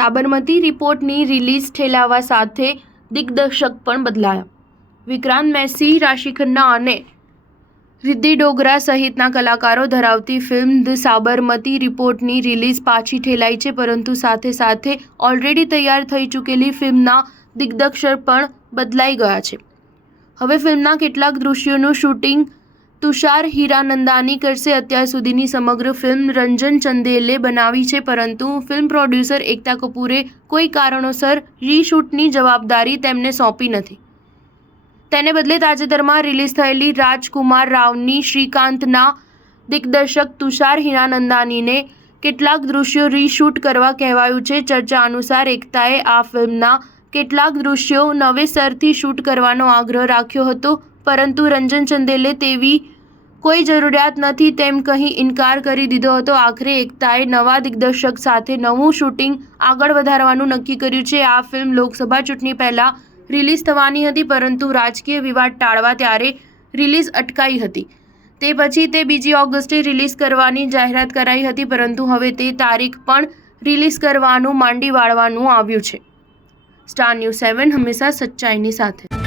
Sabarmati રિપોર્ટની release ઠેલાવા સાથે દિગ્દર્શક પણ બદલાયા. વિક્રાંત મેસી, રાશિ ખન્ના અને રિદ્ધિ ડોગરા સહિતના કલાકારો ધરાવતી ફિલ્મ ધ સાબરમતી રિપોર્ટની રિલીઝ પાછી ઠેલાઈ છે, પરંતુ સાથે સાથે ઓલરેડી તૈયાર થઈ ચૂકેલી ફિલ્મના દિગ્દર્શક પણ બદલાઈ ગયા છે. હવે ફિલ્મના કેટલાક દૃશ્યોનું શૂટિંગ તુષાર હીરાનંદાની કરશે. અત્યાર સુધીની સમગ્ર ફિલ્મ રંજન ચંદેલે બનાવી છે, પરંતુ ફિલ્મ પ્રોડ્યુસર એકતા કપૂરે કોઈ કારણોસર રીશૂટની જવાબદારી તેમને સોંપી નથી. તેને બદલે તાજેતરમાં રિલીઝ થયેલી રાજકુમાર રાવની શ્રીકાંતના દિગ્દર્શક તુષાર હીરાનંદાનીને કેટલાક દૃશ્યો રીશૂટ કરવા કહેવાયું છે. ચર્ચા અનુસાર એકતાએ આ ફિલ્મના કેટલાક દૃશ્યો નવેસરથી શૂટ કરવાનો આગ્રહ રાખ્યો હતો, પરંતુ રંજન ચંદેલે તેવી કોઈ જરૂરિયાત નથી તેમ કહી ઇનકાર કરી દીધો હતો. આખરે એકતાએ નવા દિગ્દર્શક સાથે નવું શૂટિંગ આગળ વધારવાનું નક્કી કર્યું છે. આ ફિલ્મ લોકસભા ચૂંટણી પહેલા રિલીઝ થવાની હતી, પરંતુ રાજકીય વિવાદ ટાળવા ત્યારે રિલીઝ અટકાઈ હતી. તે પછી તે 2 ઓગસ્ટે રિલીઝ કરવાની જાહેરાત કરાઈ હતી, પરંતુ હવે તે તારીખ પણ રિલીઝ કરવાનું માંડી વાળવાનું આવ્યું છે. સ્ટાર ન્યૂઝ 7 હંમેશા સચ્ચાઈની સાથે.